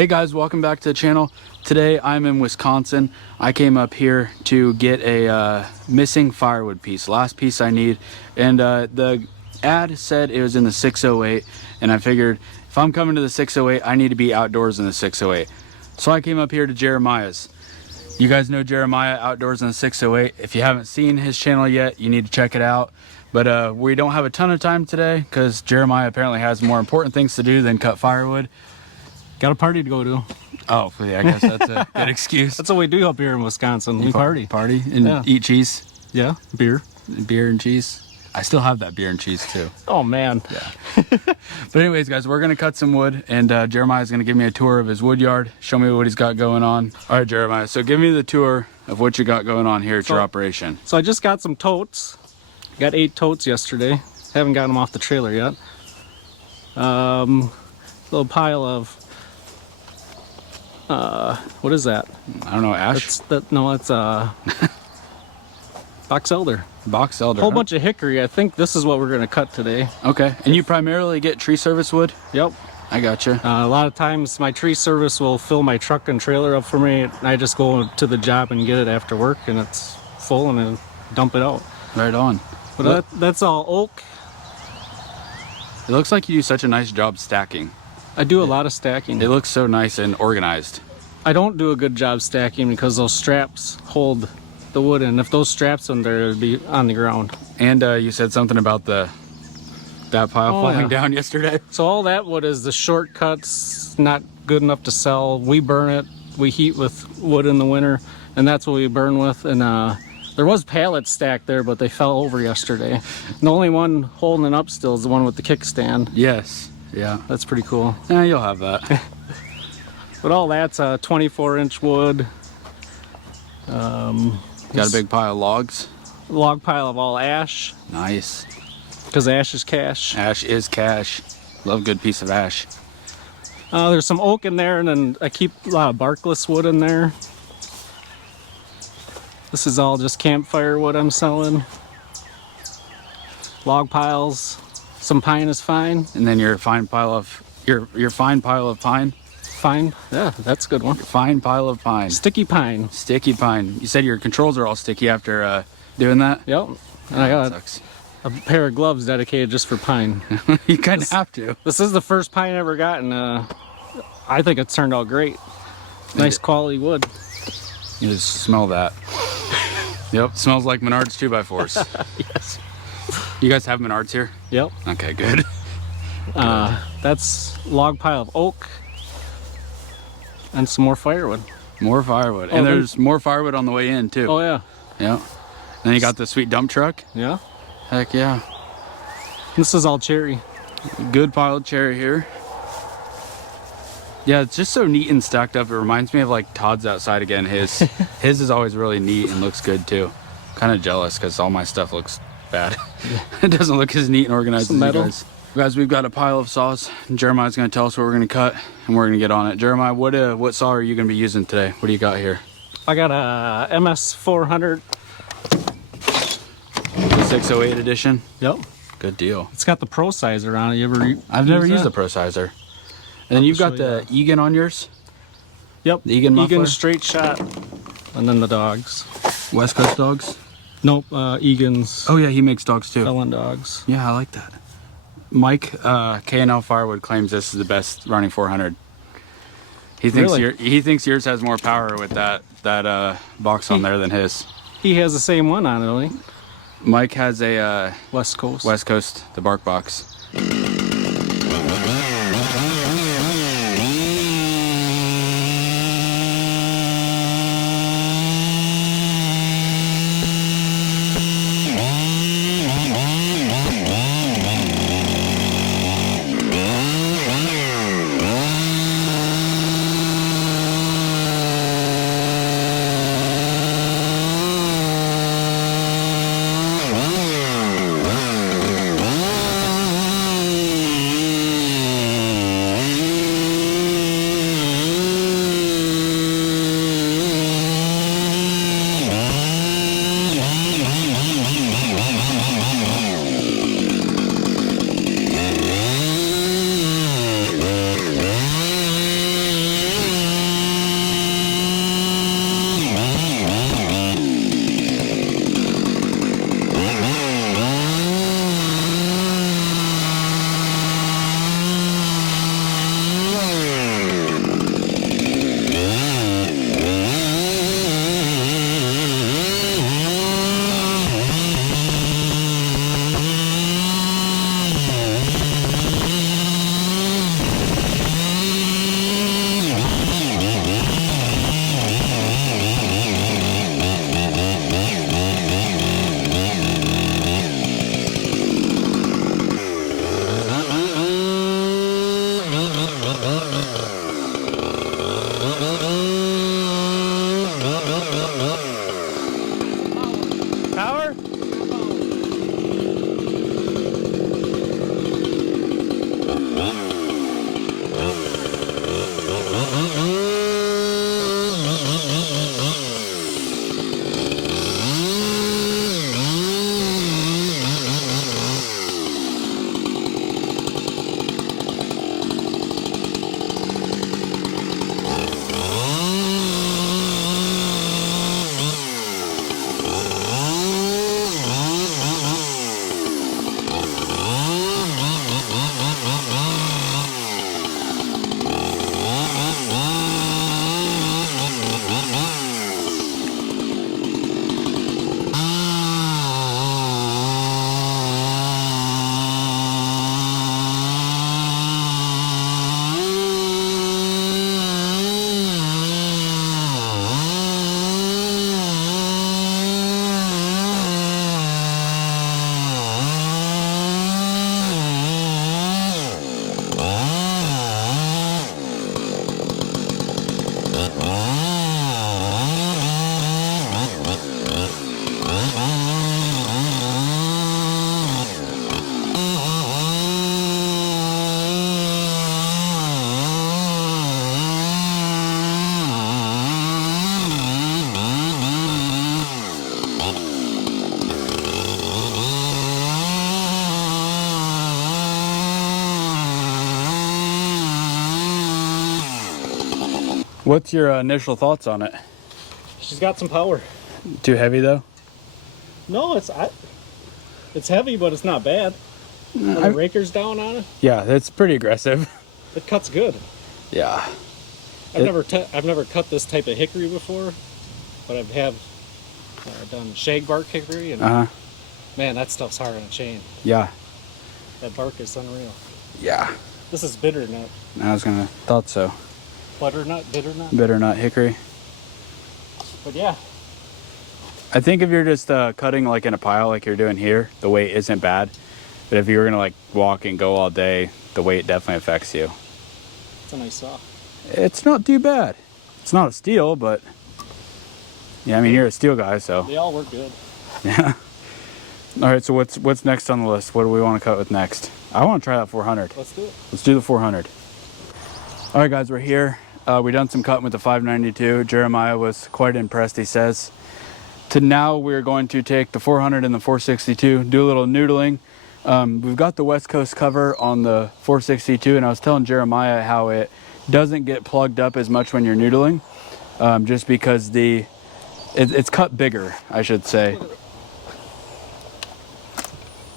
Hey guys, welcome back to the channel. Today I'm in Wisconsin. I came up here to get a missing firewood piece, last piece I need, and the ad said it was in the 608, and I figured if I'm coming to the 608 I need to be outdoors in the 608. So I came up here to Jeremiah's. You guys know Jeremiah outdoors in the 608. If you haven't seen his channel yet, you need to check it out. But we don't have a ton of time today because Jeremiah apparently has more important things to do than cut firewood. Got a party to go to. Oh, yeah, I guess that's a good excuse. That's what we do up here in Wisconsin. We party. Party and eat cheese. Yeah, beer. Beer and cheese. I still have that beer and cheese too. Oh, man. Yeah. But anyways, guys, we're going to cut some wood, and Jeremiah's going to give me a tour of his wood yard, show me what he's got going on. All right, Jeremiah, so give me the tour of what you got going on here at your operation. So I just got some totes. Got 8 totes yesterday. Haven't gotten them off the trailer yet. Little pile of what is that? I don't know, ash? No, it's box elder. Box elder. Whole bunch of hickory. I think this is what we're gonna cut today. Okay, and you primarily get tree service wood? Yep. I gotcha. A lot of times my tree service will fill my truck and trailer up for me, and I just go to the job and get it after work, and it's full, and then dump it out. Right on. But that's all oak. It looks like you do such a nice job stacking. I do a lot of stacking. It looks so nice and organized. I don't do a good job stacking because those straps hold the wood in. If those straps in there, it'd be on the ground. And you said something about that pile falling down yesterday. So all that wood is the shortcuts, not good enough to sell. We burn it. We heat with wood in the winter, and that's what we burn with. And there was pallets stacked there, but they fell over yesterday. And the only one holding it up still is the one with the kickstand. Yes. Yeah. That's pretty cool. Yeah, you'll have that. But all that's 24-inch wood. Got a big pile of logs. Log pile of all ash. Nice. Because ash is cash. Ash is cash. Love a good piece of ash. There's some oak in there, and then I keep a lot of barkless wood in there. This is all just campfire wood I'm selling. Log piles. Some pine is fine. And then your fine pile of pine. Fine. Yeah, that's a good one. Your fine pile of pine. Sticky pine. Sticky pine. You said your controls are all sticky after doing that? Yep. And I got sucks. a pair of gloves dedicated just for pine. You kind of have to. This is the first pine I ever got, and I think it's turned out great. Nice quality wood. You just smell that. Yep, smells like Menards 2x4s. Yes. You guys have Menards here? Yep. Okay, good. That's log pile of oak and some more firewood. More firewood. And there's more firewood on the way in too. Oh yeah. Yeah. Then you got the sweet dump truck. Yeah. Heck yeah. This is all cherry. Good pile of cherry here. Yeah, it's just so neat and stacked up. It reminds me of like Todd's outside again. His is always really neat and looks good too. Kind of jealous because all my stuff looks bad. It doesn't look as neat and organized as you guys. Guys, we've got a pile of saws. Jeremiah's going to tell us what we're going to cut, and we're going to get on it. Jeremiah, what saw are you going to be using today? What do you got here? I got a MS 400. 608 edition? Yep. Good deal. It's got the Pro Sizer on it. I've never used the Pro Sizer. And then you've got the Egan on yours? Yep. The Egan muffler? Egan straight shot. And then the dogs. West Coast dogs? Nope, Egan's. Oh yeah, he makes dogs too. Ellen dogs. Yeah, I like that. Mike, K&L Firewood claims this is the best running 400. He thinks he thinks yours has more power with that box on there than his. He has the same one on it, doesn't he? Mike has a West Coast, the bark box. What's your initial thoughts on it? She's got some power. Too heavy though? No, it's heavy, but it's not bad. The raker's down on it. Yeah, it's pretty aggressive. It cuts good. Yeah. I've never cut this type of hickory before, but I've done shagbark hickory, and man, that stuff's hard on a chain. Yeah. That bark is unreal. Yeah. This is bitter nut. I was gonna thought so. Butternut, bitter nut. Bitter nut hickory. But yeah. I think if you're just cutting like in a pile like you're doing here, the weight isn't bad. But if you're gonna like walk and go all day, the weight definitely affects you. It's a nice saw. It's not too bad. It's not a Stihl, but yeah, I mean you're a Stihl guy, so they all work good. yeah. All right, so what's next on the list? What do we want to cut with next? I want to try that 400. Let's do it. Let's do the 400. All right, guys, we're here. We done some cutting with the 592. Jeremiah was quite impressed, he says. To now, we're going to take the 400 and the 462, do a little noodling. We've got the West Coast cover on the 462, and I was telling Jeremiah how it doesn't get plugged up as much when you're noodling, just because it's cut bigger, I should say.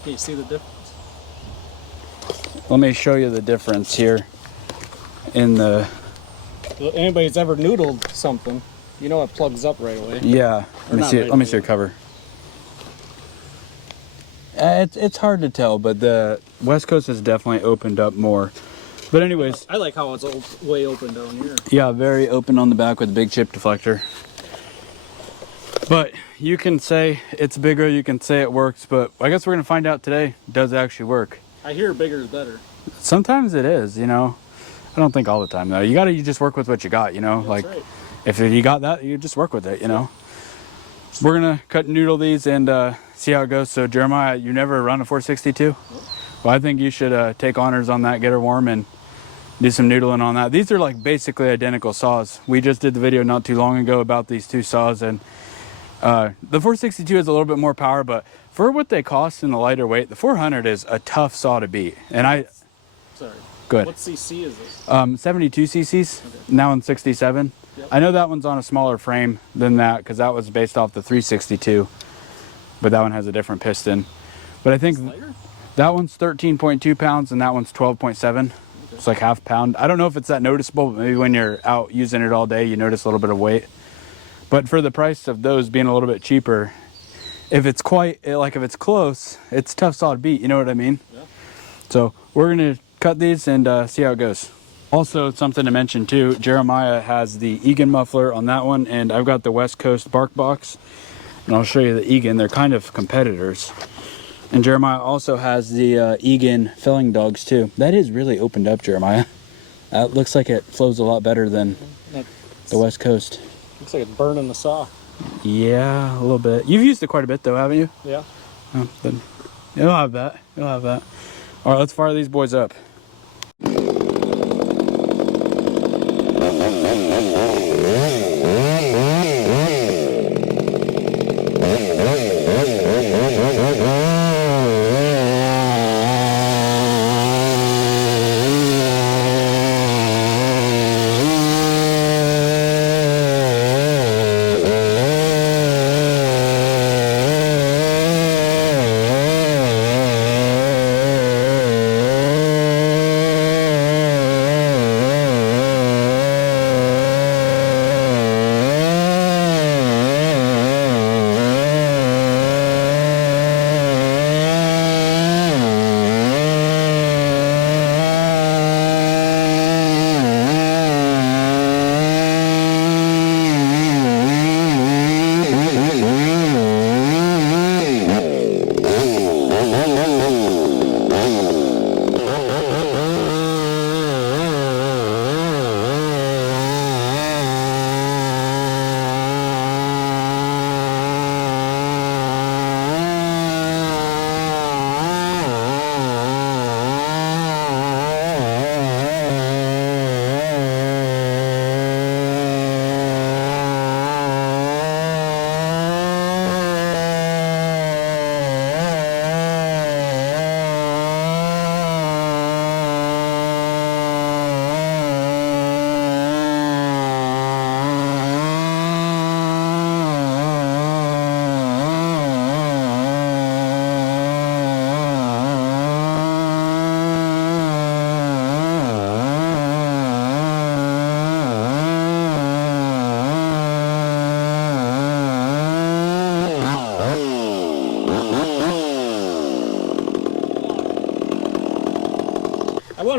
Can you see the difference? Let me show you the difference here in the... If anybody's ever noodled something, you know it plugs up right away. Yeah, let me see it. Let me see your cover. It's hard to tell, but the West Coast has definitely opened up more. But anyways, I like how it's way open down here. Yeah, very open on the back with a big chip deflector. But you can say it's bigger, you can say it works, but I guess we're gonna find out today. Does it actually work? I hear bigger is better. Sometimes it is, you know. I don't think all the time though. You just work with what you got, you know. That's like right. If you got that, you just work with it, you know. We're gonna cut and noodle these and see how it goes. So Jeremiah, you never run a 462? Nope. Well, I think you should take honors on that, get her warm, and do some noodling on that. These are like basically identical saws. We just did the video not too long ago about these two saws, and the 462 has a little bit more power, but for what they cost and the lighter weight, the 400 is a tough saw to beat. And Sorry. Good. What CC is this? 72 cc's, okay. Now in 67. Yep. I know that one's on a smaller frame than that because that was based off the 362, but that one has a different piston. But I think that one's 13.2 pounds and that one's 12.7. Okay. It's like half pound. I don't know if it's that noticeable, but maybe when you're out using it all day, you notice a little bit of weight. But for the price of those being a little bit cheaper, if it's if it's close, it's tough saw to beat, you know what I mean? Yeah. So we're gonna cut these and see how it goes. Also, something to mention too, Jeremiah has the Egan muffler on that one, and I've got the West Coast bark box, and I'll show you the Egan. They're kind of competitors. And Jeremiah also has the Egan filling dogs too. That is really opened up, Jeremiah. It looks like it flows a lot better than the West Coast. Looks like it's burning the saw. Yeah, a little bit. You've used it quite a bit though, haven't you? Yeah. Oh, then you'll have that. You'll have that. All right, let's fire these boys up.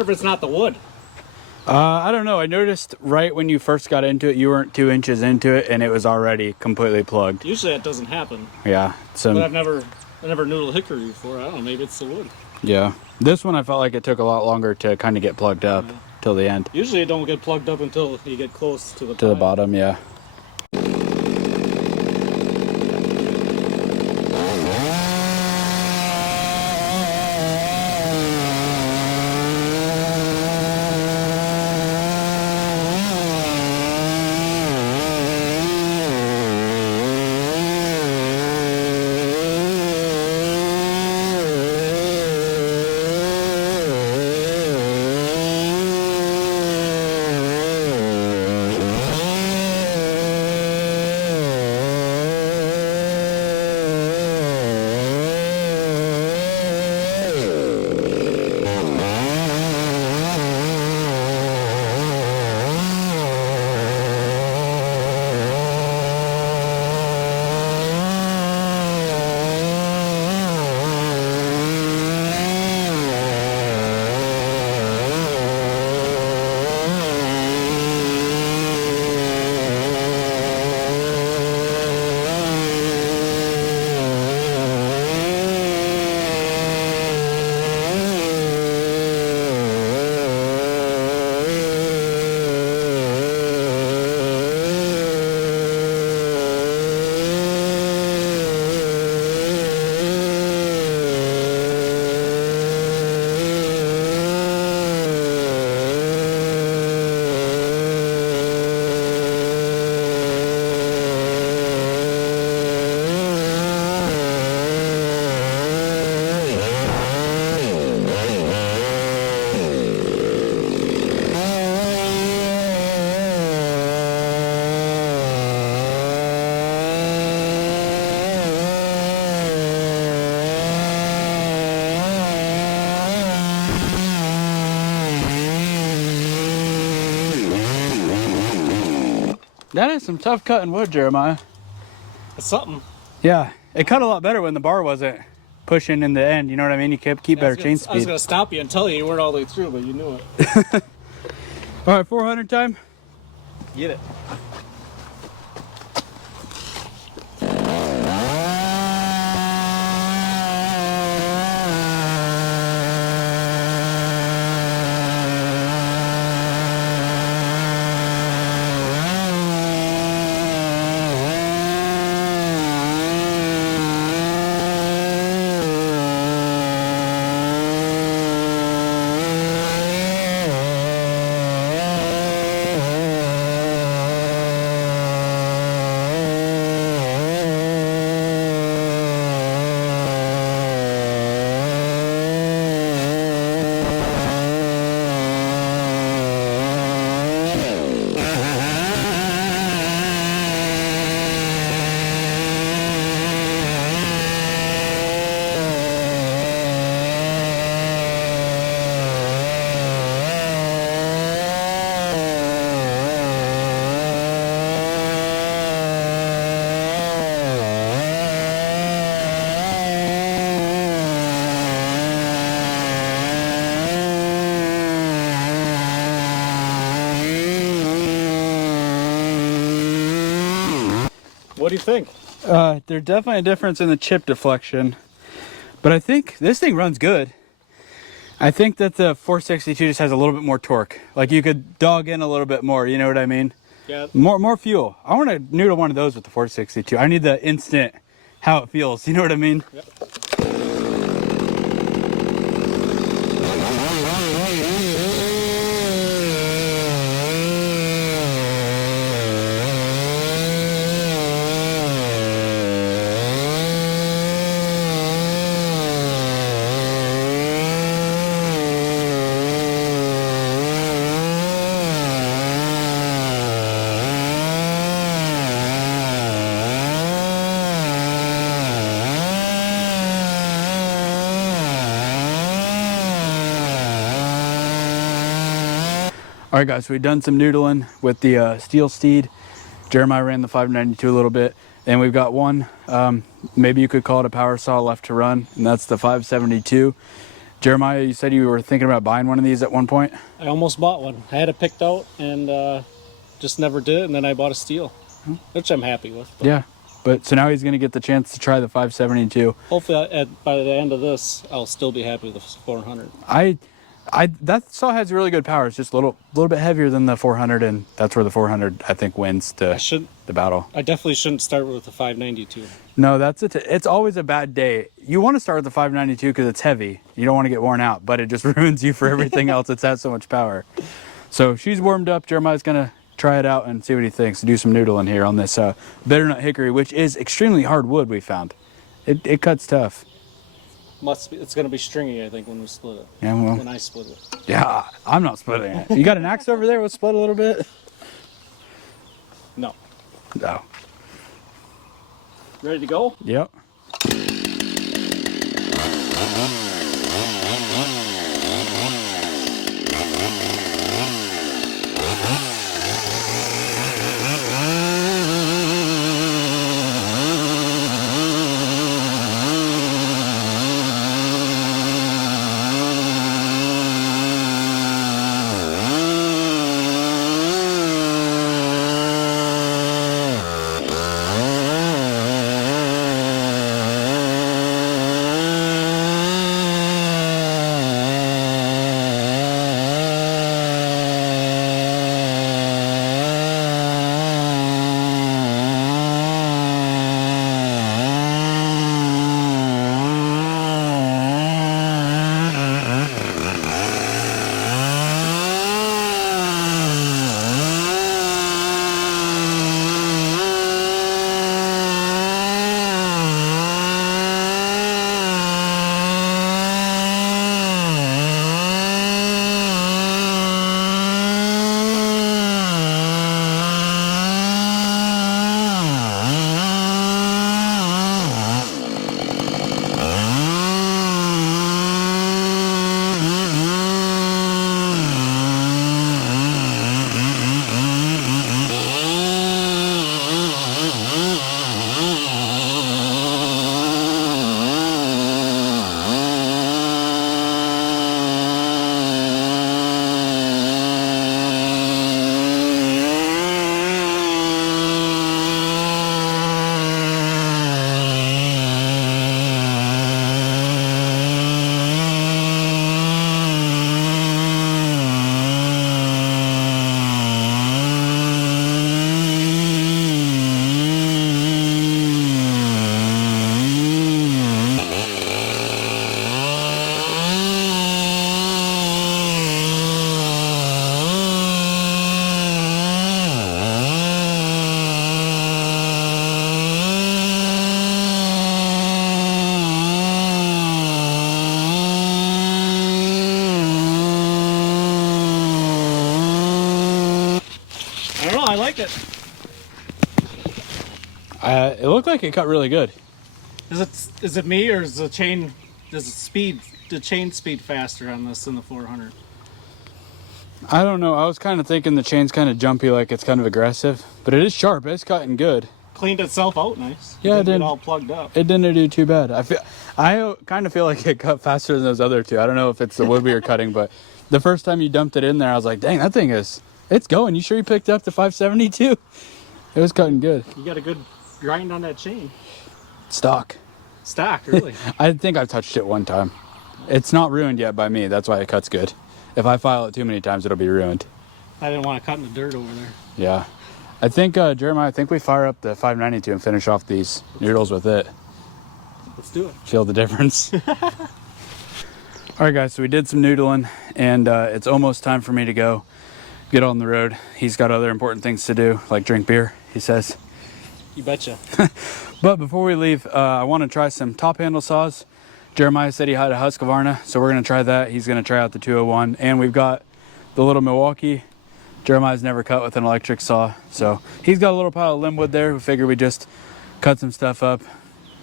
if it's not the wood. I don't know. I noticed right when you first got into it, you weren't 2 inches into it, and it was already completely plugged. Usually that doesn't happen. Yeah. But I never noodled hickory before. I don't know, maybe it's the wood. Yeah. This one I felt like it took a lot longer to kind of get plugged up till the end. Usually it don't get plugged up until you get close to the To the bottom, yeah. That is some tough cutting wood, Jeremiah. It's something. Yeah, it cut a lot better when the bar wasn't pushing in the end. You know what I mean? You keep better chain speed. I was gonna stop you and tell you weren't all the way through, but you knew it. All right, 400 time. Get it. What do you think? There's definitely a difference in the chip deflection, but I think this thing runs good. I think that the 462 just has a little bit more torque. Like you could dog in a little bit more, you know what I mean? Yeah. More fuel. I want to noodle one of those with the 462. I need the instant how it feels, you know what I mean? Yep. All right, guys, we've done some noodling with the Stihl Steed. Jeremiah ran the 592 a little bit, and we've got one, maybe you could call it a power saw left to run, and that's the 572. Jeremiah, you said you were thinking about buying one of these at one point? I almost bought one. I had it picked out and just never did it, and then I bought a Stihl, which I'm happy with. But Yeah. But so now he's going to get the chance to try the 572. hopefully by the end of this, I'll still be happy with the 400. That saw has really good power. It's just a little bit heavier than the 400, and that's where the 400 I think wins the battle. I definitely shouldn't start with the 592. No, that's it. It's always a bad day. You want to start with the 592 because it's heavy. You don't want to get worn out, but it just ruins you for everything else. It's had so much power. So she's warmed up. Jeremiah's gonna try it out and see what he thinks. Do some noodling here on this bitternut hickory, which is extremely hard wood. We found it cuts tough. It's gonna be stringy, I think, when we split it. Yeah, well, when I split it. Yeah, I'm not splitting it. You got an axe over there? We'll split a little bit. No. No. Ready to go? Yep. I don't know. I like it. It looked like it cut really good. Is it me, or is the chain speed faster on this than the 400? I don't know. I was kind of thinking the chain's kind of jumpy, like it's kind of aggressive, but it is sharp. It's cutting good. Cleaned itself out nice. Yeah, it did. Get all plugged up. It didn't do too bad. I kind of feel like it cut faster than those other two. I don't know if it's the wood we were cutting, but the first time you dumped it in there, I was like, dang, that thing it's going. You sure you picked up the 572? It was cutting good. You got a good grind on that chain. Stock, really? I think I've touched it one time. It's not ruined yet by me. That's why it cuts good. If I file it too many times, it'll be ruined. I didn't want to cut in the dirt over there. Yeah. I think, Jeremiah, I think we fire up the 592 and finish off these noodles with it. Let's do it. Feel the difference. All right, guys, so we did some noodling, and it's almost time for me to go get on the road. He's got other important things to do, like drink beer, he says. You betcha. But before we leave, I want to try some top handle saws. Jeremiah said he had a Husqvarna, so we're going to try that. He's going to try out the 201, and we've got the little Milwaukee. Jeremiah's never cut with an electric saw, so he's got a little pile of limb wood there. We figured we'd just cut some stuff up,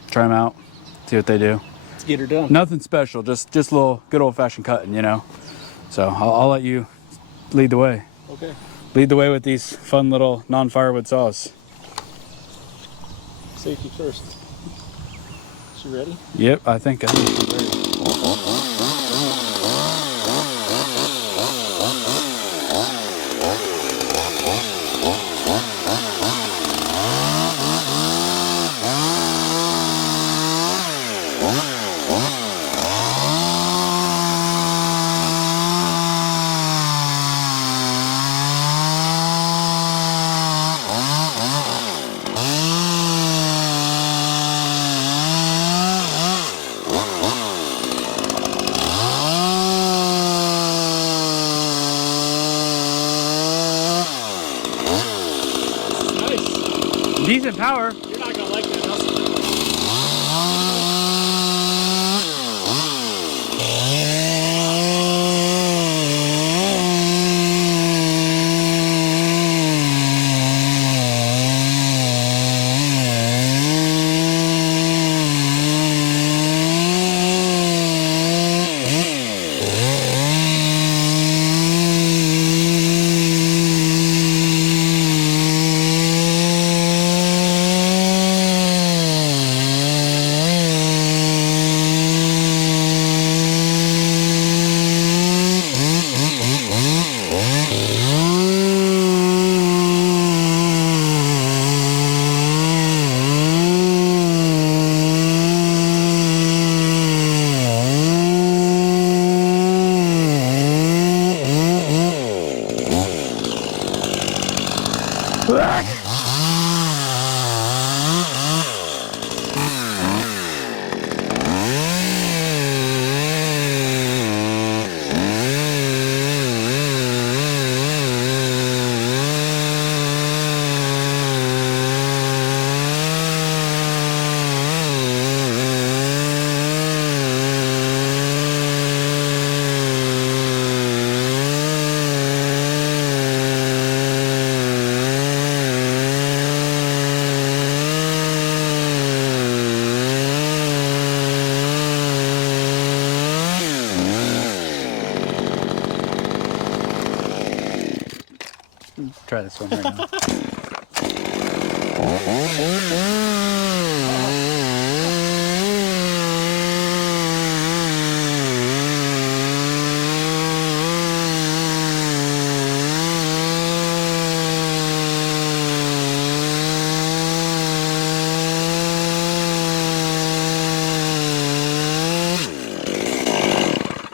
try them out, see what they do. Let's get her done. Nothing special, just a little good old-fashioned cutting, you know. So I'll let you lead the way. Okay. Lead the way with these fun little non-firewood saws. Safety first. She ready? Yep, I think she's ready. decent power. You're not gonna like that hustle. Try this one right now.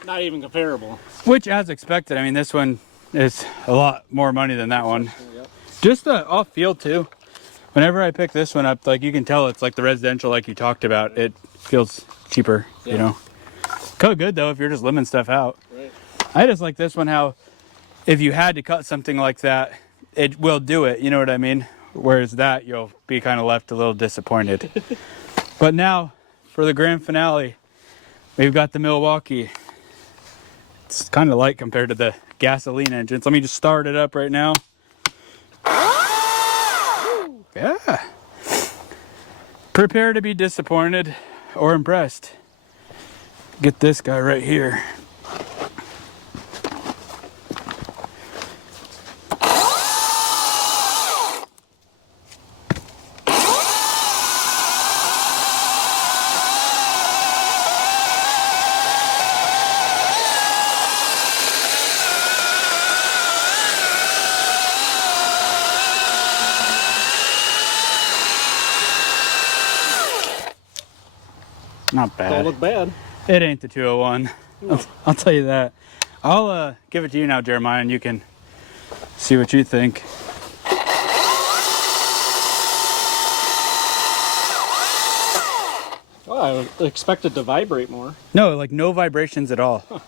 Not even comparable. Which, as expected, I mean, this one is a lot more money than that one. Yep. Just the off field too. Whenever I pick this one up, like you can tell it's like the residential like you talked about. It feels cheaper, Yeah. you know. Cut good though if you're just limbing stuff out. Right. I just like this one how if you had to cut something like that, it will do it, you know what I mean? Whereas that you'll be kind of left a little disappointed. But now for the grand finale, we've got the Milwaukee. It's kind of light compared to the gasoline engines. Let me just start it up right now. Yeah. Prepare to be disappointed or impressed. Get this guy right here. Not bad. Don't look bad. It ain't the 201. No. I'll tell you that. I'll give it to you now, Jeremiah, and you can see what you think. Oh, I expect it to vibrate more. No, like no vibrations at all. Huh.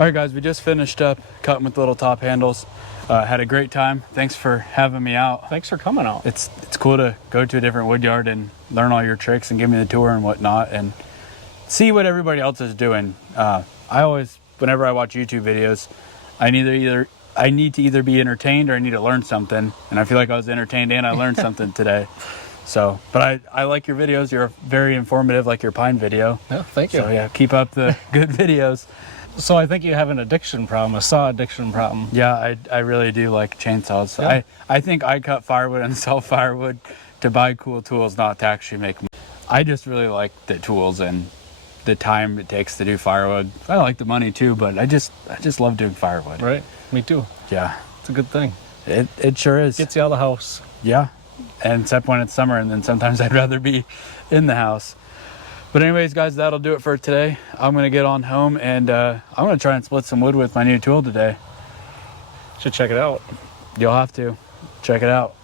All right, guys, we just finished up cutting with the little top handles. Had a great time. Thanks for having me out. Thanks for coming out. It's cool to go to a different wood yard and learn all your tricks and give me the tour and whatnot and see what everybody else is doing. I always, whenever I watch YouTube videos, I need to either be entertained or I need to learn something. And I feel like I was entertained and I learned something today. So, but I like your videos. You're very informative, like your pine video. Yeah, thank you. So yeah, keep up the good videos. So I think you have an addiction problem, a saw addiction problem. Yeah, I really do like chainsaws. Yeah. I think I cut firewood and sell firewood to buy cool tools, not to actually make money. I just really like the tools and the time it takes to do firewood. I like the money too, but I just love doing firewood. Right, me too. Yeah, It's a good thing. it sure is. Gets you out of the house. Yeah, and except when it's summer, and then sometimes I'd rather be in the house. But anyways, guys, that'll do it for today. I'm gonna get on home, and I'm gonna try and split some wood with my new tool today. Should check it out. You'll have to check it out.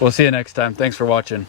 We'll see you next time. Thanks for watching.